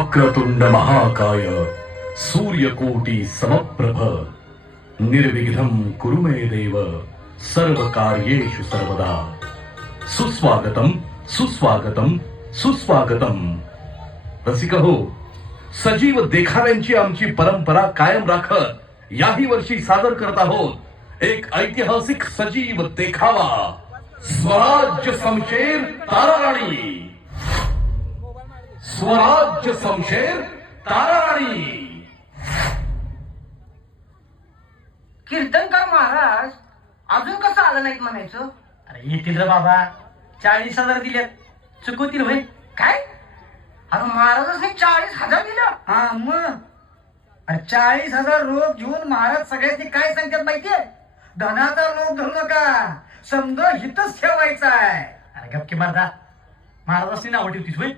वक्रतुंड महाकाय सूर्यकोटि समप्रभ निर्विघ्नं कुरु मे देव सर्व कार्येषु सर्वदा। सुस्वागतम सुस्वागतम सुस्वागतम। रसिक हो, सजीव देखाव्यांची आमची परंपरा कायम राखत याही वर्षी सादर करत आहोत एक ऐतिहासिक सजीव देखावा, स्वराज्य शमशेर ताराराणी। स्वराज्य शमशेर ताराराणी। कीर्तनकार महाराज अजून कसं आलं नाहीत म्हणायचं? अरे येतील रे बाबा, 40,000 दिलेत, चुकवतील होय काय? अरे महाराजांनी 40,000 दिलं? हा मग. अरे 40,000 रोग घेऊन महाराज सगळ्यांनी काय सांगतात माहितीये? धनाचा लोभ धरू नका, समज हितच ठेवायचा आहे. अरे गप्पी मारदा, महाराजांनी नाव ठेवतीस होय?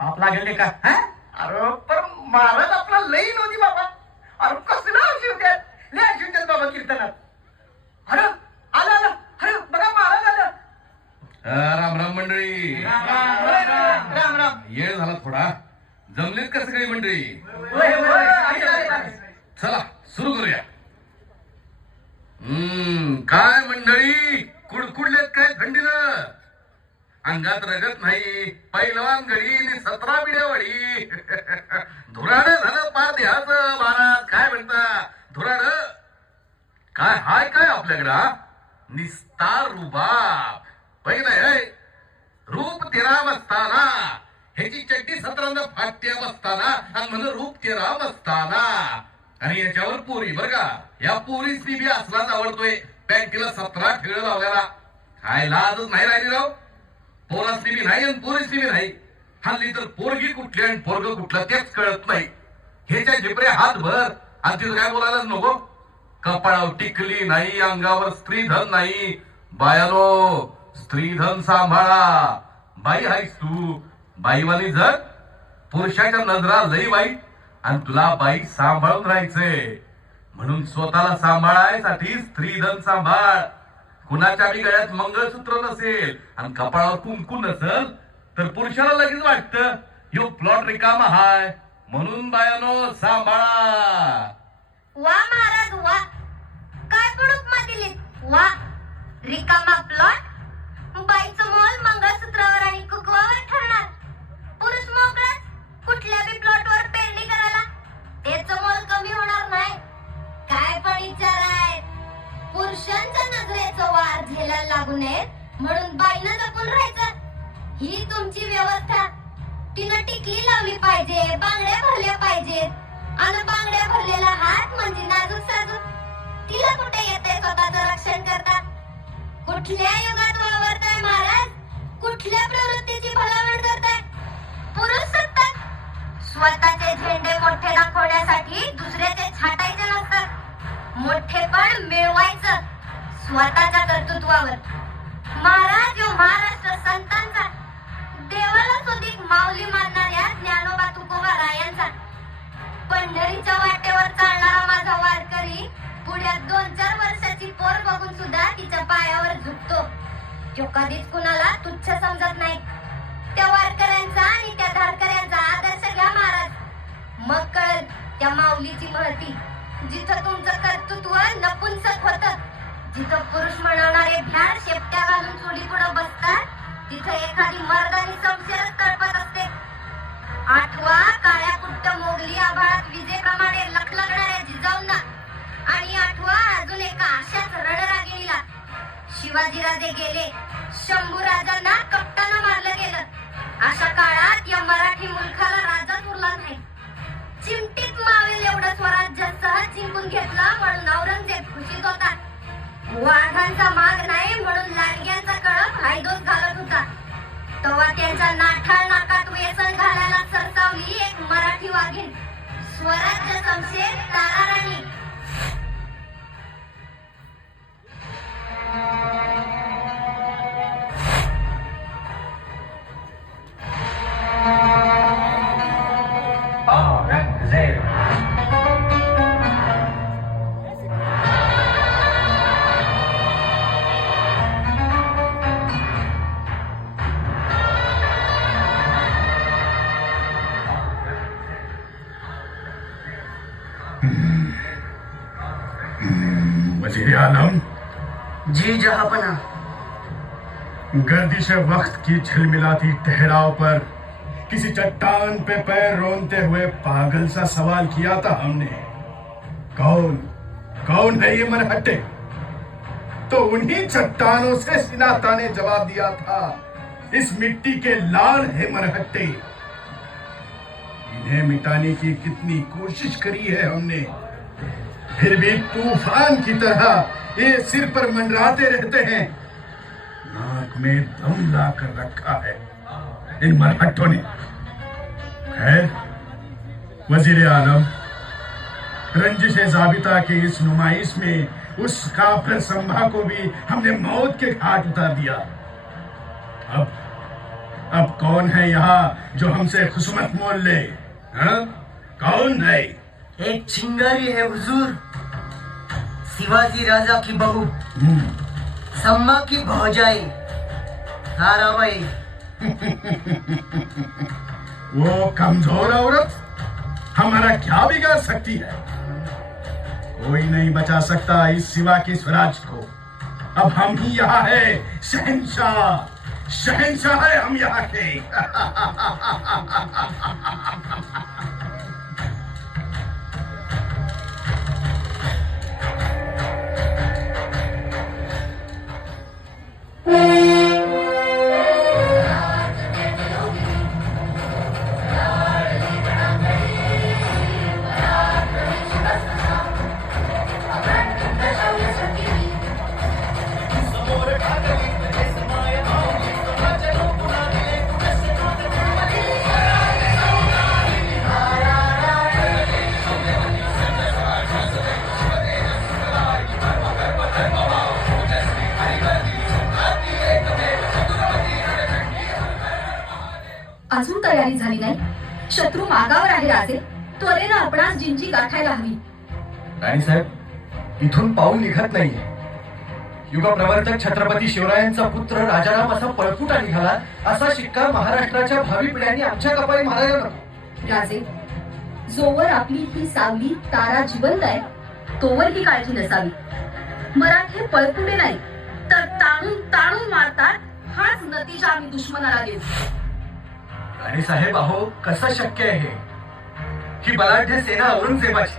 पाप लागेल का? हा? अरे पण महाराज आपला लई नव्हती बाबा. अरे कसलं आशीर्वाद लय आशीर्वाद बाबा कीर्तनात. अरे आलं आलं, अरे बघा महाराज आलं. राम राम मंडळी. राम राम. येळ झाला थोडा, जमलेत कसं काही मंडळी? चला सुरू करूया. काय मंडळी, कुडकुडलेत काय थंडीनं? अंगात रगत नाही, पैलवान गडी 17 बिड्यावडी. धुराड झालं पार देहाचं. महाराज काय म्हणता? धुराड काय हाय काय आपल्याकडं? निस्तार रुबाब पहिलं रूप तेरा बसताना, ह्याची चड्डी 17 फाट्या बसताना आणि म्हणलं रूप तेरा बसताना. आणि याच्यावर पोरी बर का, या पोरीसनी बी असलाच आवडतोय. पॅन्टीला 17 ठेळ लावल्याला. काय लाजच नाही राहिली राव. पोरासनी बी नाही आणि पोरीसनी बी नाही. हल्ली तर पोरगी कुठली आणि पोरग कुठलं तेच कळत नाही. ह्याच्या झिपरे हात भर आणि तिथं काय बोलायलाच नको. कपाळावर टिकली नाही, अंगावर स्त्रीधन नाही. बायानो, स्त्रीधन सांभाळा. बाई आहेस तू, बाईवाली जग. पुरुषाच्या नजरा लई वाईट आणि तुला बाई सांभाळून राहायचंय. म्हणून स्वतःला सांभाळायसाठी स्त्रीधन सांभाळ. कुणाच्या बी गळ्यात मंगळसूत्र नसेल आणि कपाळावर कुंकू नसेल तर पुरुषाला लगेच वाटतं ह्यो प्लॉट रिकामा हाय. म्हणून बायानो सांभाळा. वा महाराज वा, काय पण उपमा दिलीत. वा, रिकामा प्लॉट, बाईचं मोल मंगळसूत्रावर आणि कुकवावर ठरणार. पुरुष मोकळाच कुठल्या बी प्लॉटवर पेरणी करायला, त्याचं मोल कमी होणार नाही. काय पण विचार आहे. पुरुषांच्या नजरेचं वार झेलायला लागू नयेत म्हणून बाईनं जपून राहायचं. ही तुमची व्यवस्था. तिनं टिकली लावली पाहिजे, बांगड्या भरल्या पाहिजेत. आणि बांगड्या भरलेला हात म्हणजे नाजूक साजूक. तिला कुठे येते स्वतःचं रक्षण करता? कुठल्या युगात वावरताय महाराज? कुठल्या प्रवृत्तीची भलावण करताय? पुरुष सत्ता. स्वतःचे झेंडे मोठे दाखवण्यासाठी दुसऱ्याचे छाटायचे नसतात. मोठेपण मिळवायचं स्वतःच्या कर्तृत्वावर. महाराज यो महाराष्ट्र संतांचा, देवाला सुधीक माऊली मानणाऱ्या ज्ञानोबा तुकोबारायांचा. पंढरीच्या वाटेवर चालणारा माझा वारकरी पुढ्यात 2-4 वर्षाची पोर बघून सुद्धा तिच्या पायावर झुकतो. तो कधीच कुणाला तुच्छ समजत नाही. त्या वारकऱ्यांचा आणि त्या धारकऱ्यांचा आदर्श घ्या महाराज. मग कळेल त्या माऊलीची महती. जिथं तुमचं कर्तृत्व नपुंसक होतं, जिथं पुरुष म्हणवणारे भ्याड शेपट्या घालून चुली पुढे बसतात, तिथं एखादी मर्दानी शमशेरच तळपत असते. आठवा काळ्या कुट्ट मोगली आभाळात विजेप्रमाणे लखलखणाऱ्या जिजाऊंना. आणि आठवा अजून एका अशाच रणरागिणीला. शिवाजीराजे गेले, शंभूराजांना कप्तानं मारलं गेलं. अशा काळात या मराठी मुलखाला राजाच उरला नाही. चिमटीत मावेल एवढं स्वराज्य सहज जिंकून घेतलं म्हणून औरंगजेब खुशीत होता. वाघांचा माग नाही म्हणून लांडग्यांचा कळप हायदोस घालत होता. तेव्हा त्यांच्या नाठाळ नाकात व्यसन घालायला सरसावली एक मराठी वाघीण, स्वराज्य शमशेर ताराराणी. वजीर आलम, जी जहापना। गर्दिश वक्त की झिलमिलाती ठहराव पर किसी चट्टान पे पैर रोनते हुए पागल सा सवाल किया था हमने, कौन कौन है ये मरहट्टे? तो उन्हीं चट्टानों से सिनाता ने जवाब दिया था, इस मिट्टी के लाल है मरहट्टे। इन्हें मिटाने की कितनी कोशिश करी है हमने, फिर भी तूफान की तरह ये सिर पर मंडराते रहते हैं। नाक में दम ला कर रखा है इन मरहट्टों ने। खैर वजीर आलम, रंजिश जाबिता की इस नुमाइश में उस काफिर संभा को भी हमने मौत के घाट उतार दिया। अब कौन है यहाँ जो हमसे खुसमत मोल ले? हाँ? कौन है? एक चिंगारी है हुजूर, शिवाजी राजा की बहू, सम्मा की भौजाई ताराबाई। वो कमजोर औरत हमारा क्या बिगाड़ सकती है? कोई नहीं बचा सकता इस सिवा की स्वराज को। अब हम ही यहाँ है, शहंशाह शहंशाह है हम यहाँ के। अजून तयारी झाली नाही. शत्रू मागावर आहे राजे. त्वरेनं आपणास जिंजी गाठायला हवी. राणीसाहेब, इथून पाऊल निघत नाहीये. युगप्रवर्तक छत्रपती शिवरायांचा पुत्र राजाराम असा पळकुटा निघाला, असा शिक्का महाराष्ट्राच्या भावी पिढ्यांनी आमच्या कपाळी मारायला नको. राजे, जोवर आपली ही सावली तारा जिवंत आहे तोवर ही काळजी नसावी. मराठे पळकुटे नाही तर ताणून ताणून मारतात. हाच नतीजा आम्ही दुश्मनाला देऊ. राणीसाहेब, अहो कसं शक्य आहे हे? ही बलाढ्य सेना औरंगजेबाची.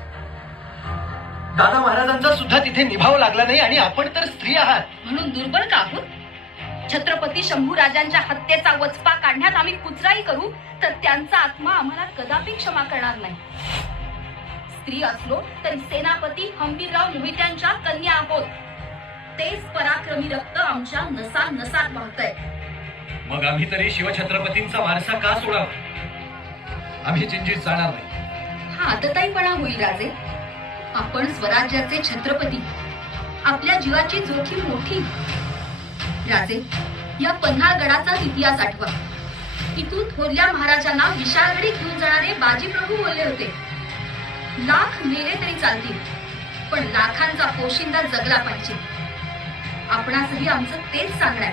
दादा महाराजांचा सुद्धा तिथे निभाव लागला नाही आणि आपण तर स्त्री आहात म्हणून दुर्बळ का आहोत? छत्रपती शंभू राजांच्या हत्येचा वचपा काढण्यात आम्ही कुचराई करू तर त्यांचा आत्मा आम्हाला कदापि क्षमा करणार नाही. स्त्री असलो तरी सेनापती हंबीरराव मोहित्यांच्या कन्या आहोत. तेच पराक्रमी रक्त आमच्या नसा नसात वाहतंय. मग आम्ही तरी शिवछत्रपतींचा वारसा का सोडावा? आम्ही जिंजीत जाणार नाही. हा आतताईपणा होईल राजे. आपण स्वराज्याचे छत्रपती. आपल्या जीवाची जोखीम मोठी. राजे, या पन्हाळगडाचा इतिहास आठवा. इथून थोरल्या महाराजांना विशाळगडीत घेऊन जाणारे बाजीप्रभू बोलले होते, लाख मेले तरी चालतील पण लाखांचा पोशिंदा जगला पाहिजे. आपणासही आमचं तेच सांगणार.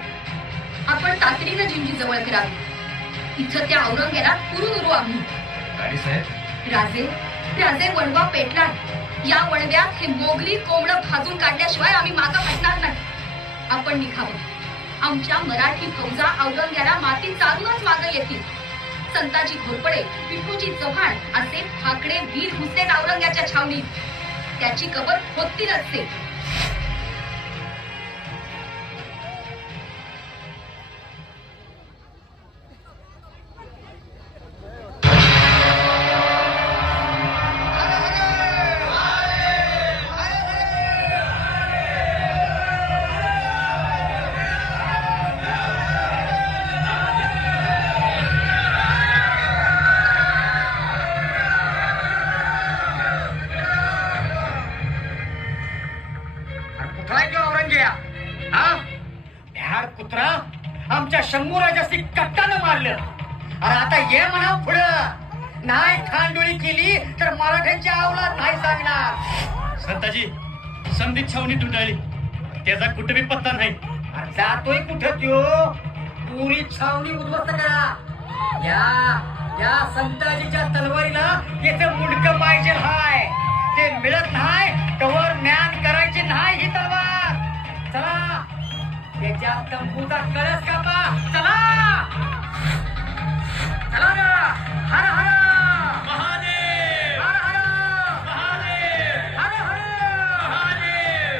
आपण तातडीनं जिंजी जवळ करावी. इथं त्या औरंग्याला पुरून उरू आम्ही. राजे, राजे वणवा पेटला. या वणव्यात हे मोगली कोंबडं भाजून काढल्याशिवाय आम्ही मागं हटणार नाही. आपण निघावं. आमच्या मराठी फौजा औरंग्याला माती चालूनच मागं येतील. संताजी घोरपडे, विठूजी चव्हाण असे ठाकरे वीर घुसलेत औरंग्याच्या छावणीत. त्याची कबर होतीलच ते. कुत्रा आमच्या शंभूराजाशी कट्टानं मारलं. अरे आता ये म्हणा पुढं. नाही खांडोळी केली तर मराठ्यांच्या अवलाद नाही सांगणार. संताजी, समधित छावणी तुंडाळली. त्याचा कुठेही पत्ता नाही. अरे जातोय कुठं त्यो? पुरी छावणी उद्ध्वस्त करा. या संताजीच्या तलवारीला याचं मुंडकं पाहिजे हाय. ते संपूचा कळस कापा. चला चला ना. हर हर महादेव हर हर महादेव हर हर महादेव.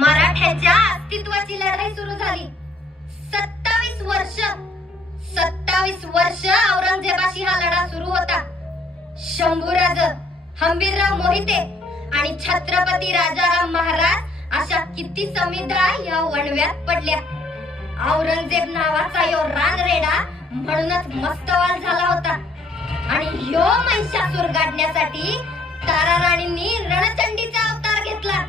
मराठ्यांच्या अस्तित्वाची लढाई सुरू झाली. 27 वर्ष औरंगजेबाशी हा लढा सुरू होता. शंभूराज, हंबीरराव मोहिते आणि छत्रपती राजाराम महाराज अशा किती समिधा या वणव्यात पडल्या. औरंगजेब नावाचा यो रानरेडा म्हणूनच मस्तवाल झाला होता आणि ह्यो महिषासूर गाडण्यासाठी ताराराणींनी रणचंडीचा अवतार घेतला.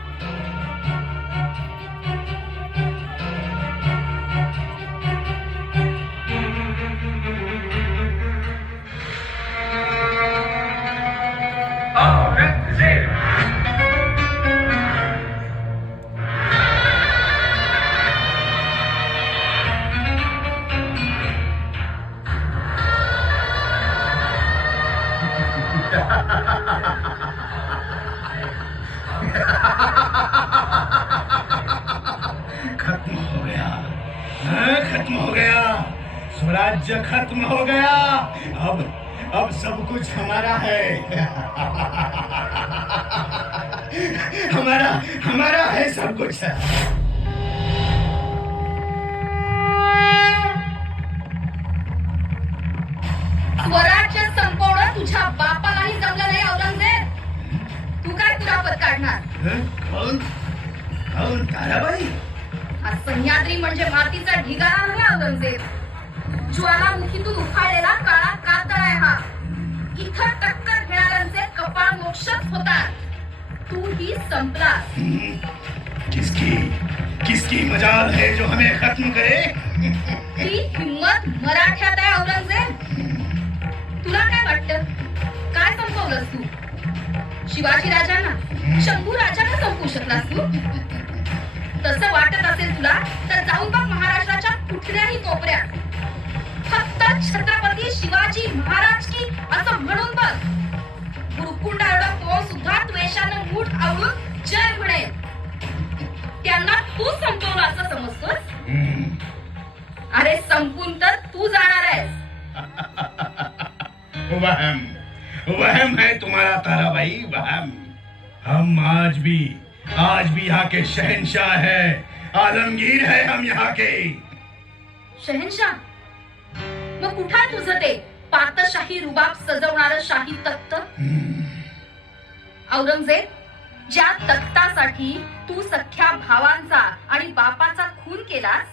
खत्म हो गया, खत्म हो गया, स्वराज्य खत्म हो गया. अब सब कुछ हमारा है. हमारा है सब कुछ. स्वराज्य संपवणं तुझ्या बापालाही जमलं नाही औरंगजेब. तू काय दुरापत काढणार? कौन ताराबाई? हा सह्याद्री म्हणजे मातीचा ढिगारा नाही औरंगजेब. ज्वालामुखीतून उफाळलेला काळा कातळ आहे हा. इथं टक्कर घेणाऱ्यांचे कपाळ मोक्षच होतात. तू ही संपलास. किसकी मजाल है जो हमें खत्म करे? ती हिम्मत मराठ्यात आहे औरंगजेब. तुला काय वाटतं? काय संपवलंस तू? शिवाजी राजांना, शंभू राजांना संपवू शकलास तू? तसं वाटत असेल तुला तर जाऊन बघ महाराष्ट्राच्या कुठल्याही कोपऱ्यात. फक्त छत्रपती शिवाजी महाराज की असं म्हणून बघ. गुरुकुंडा एवढा तो सुद्धा द्वेषानं मूठ आवळून जय म्हणेल. त्यांना तू संपवलं असं समजतोस? अरे संपून तर तू जाणार आहेस. वहम है तुम्हारा ताराबाई, वहम. हम आज भी यहाँ के शहंशाह है, आलमगीर है हम यहाँ के. शहनशाह? मग कुठं तुझं ते पातशाही रुबाब सजवणारं शाही तख्त? औरंगजेब, ज्या तख्तासाठी तू सख्या भावांचा आणि बापाचा खून केलास,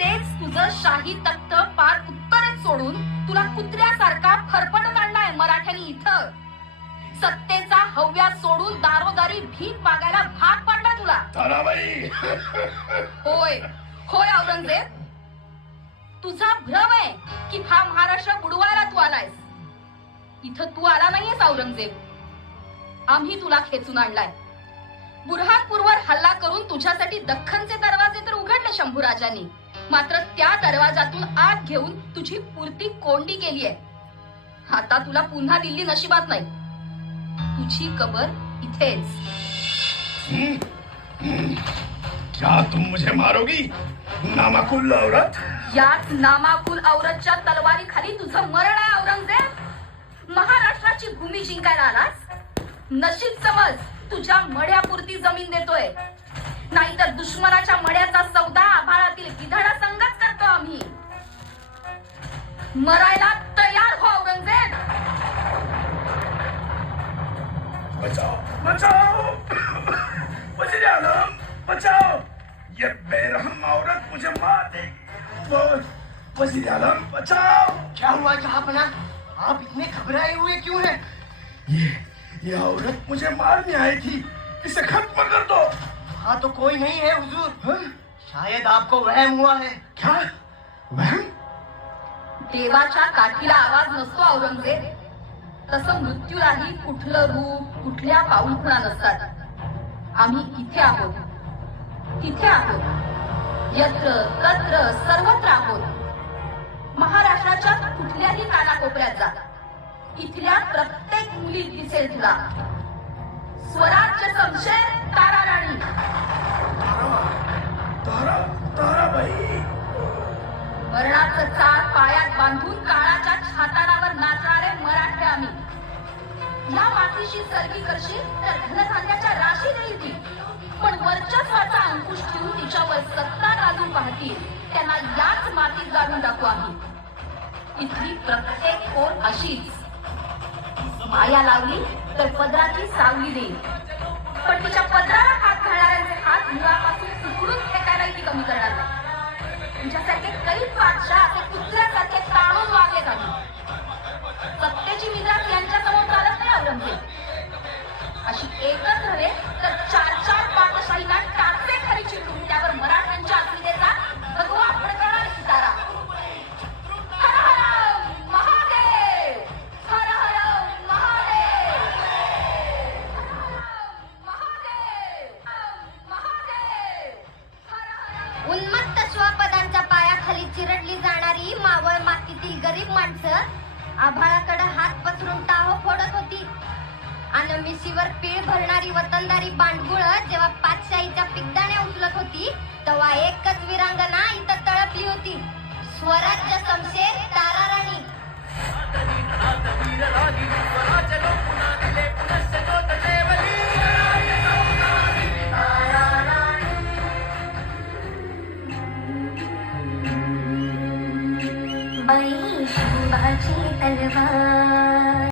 तेच तुझं शाही तख्त पार उत्तरेत सोडून तुला कुत्र्यासारखा फरफटत आणलाय मराठ्यांनी इथं. सत्तेचा हव्या सोडून दारोदारी भीक मागायला भाग पडला तुला. ताराबाई. होय होय औरंगजेब, तुझा भ्रम आहे की हा महाराष्ट्र बुडवायला तू आलायस. इथं तू आला नाहीयेस औरंगजेब. आम्ही तुला खेचून आणलाय. बुरहानपूरवर हल्ला करून तुझ्यासाठी दख्खनचे दरवाजे तर उघडले शंभूराजांनी, मात्र त्या दरवाजातून आत घेऊन तुझी पुरती कोंडी केली आहे. आता तुला पुन्हा दिल्ली नशिबात नाही. तुझी कबर इथेच. क्या तुम मुझे मारोगी, नामाकुल औरत? याच नामाकुल औरतच्या तलवारी खाली तुझं मरण आहे औरंगजेब. महाराष्ट्राची भूमी जिंकायला आलास. नशीब समज तुझ्या मढ्यापुरती जमीन देतोय, नाहीतर दुश्मनाच्या मढ्याचा सौदा आभाळातील गिधाडा संगत करतो आम्ही. मरायला तयार हो औरंगजेब. बचाओ बचाओ, वजीर आलम बचाओ, ये बेरहम औरत मुझे मार देगी. वजीर आलम बचाओ. क्या हुआ जहांपना? आप इतने घबराए हुए क्यों हैं? ये औरत मुझे मारने आई थी, इसे खत्म कर दो. हाँ तो कोई नहीं है हुजूर. हाँ? शायद आपको वहम हुआ है. क्या वहम? देवाच्या काठीला आवाज नसतो औरंगजेब. तसं मृत्यूलाही कुठलं रूप, कुठल्या पाऊलखुणा नसतात. आम्ही इथे आहोत, तिथे आहोत, यत्र तत्र सर्वत्र आहोत. महाराष्ट्राच्या कुठल्याही कानाकोपऱ्यात जा, इथल्या प्रत्येक मुलीत दिसेल तुला. स्वराज्य समशेर तारा राणी. मरणाचं चाळ पायात बांधून काळाच्या छाताडावर नाचणारे मराठे आम्ही. या मातीशी सरगी करशील तर धनधान्याच्या राशी देईल ती, पण वर्चस्वाचा अंकुश ठेवून तिच्यावर सत्ता गाजून पाहतील त्यांना याच मातीत गाडून टाकू आम्ही. इथली प्रत्येक ओर अशीच. माया लावली तर पदराची सावली देईल, पण तिच्या पदराला हात घालणाऱ्यांचे हात मुळापासून उकडून फेकायलाही ती कमी करणार नाही. तुमच्यासारखे कैद बादशाह असे कुत्र्यासारखे ताणून वागले काही. सत्तेची मिजाज यांच्या समोर चालत नाही औरंगजेब. अशी एकच रहे तर 4-4 पाटशाहीला टाचे खाली चिकटून त्यावर मराठ्यांच्या अस्मितेचा भगवा फडकवणारा सितारा. हर हर महादेव, हर हर महादेव, महादेव, महादेव, हर हर. उन्मत्त श्वापदांच्या पायाखाली चिरडली जाणारी मावळ मातीतील गरीब माणसं आभाळाकडे हात पसरून टाहो फोडत होती. आणि मिशीवर पीळ भरणारी वतनदारी बांडगुळ जेव्हा पातशाहीच्या पिकदाण्या उचलत होती तेव्हा एकच वीरांगना इथं तळपली होती. स्वराज्य समशेर तारा राणी.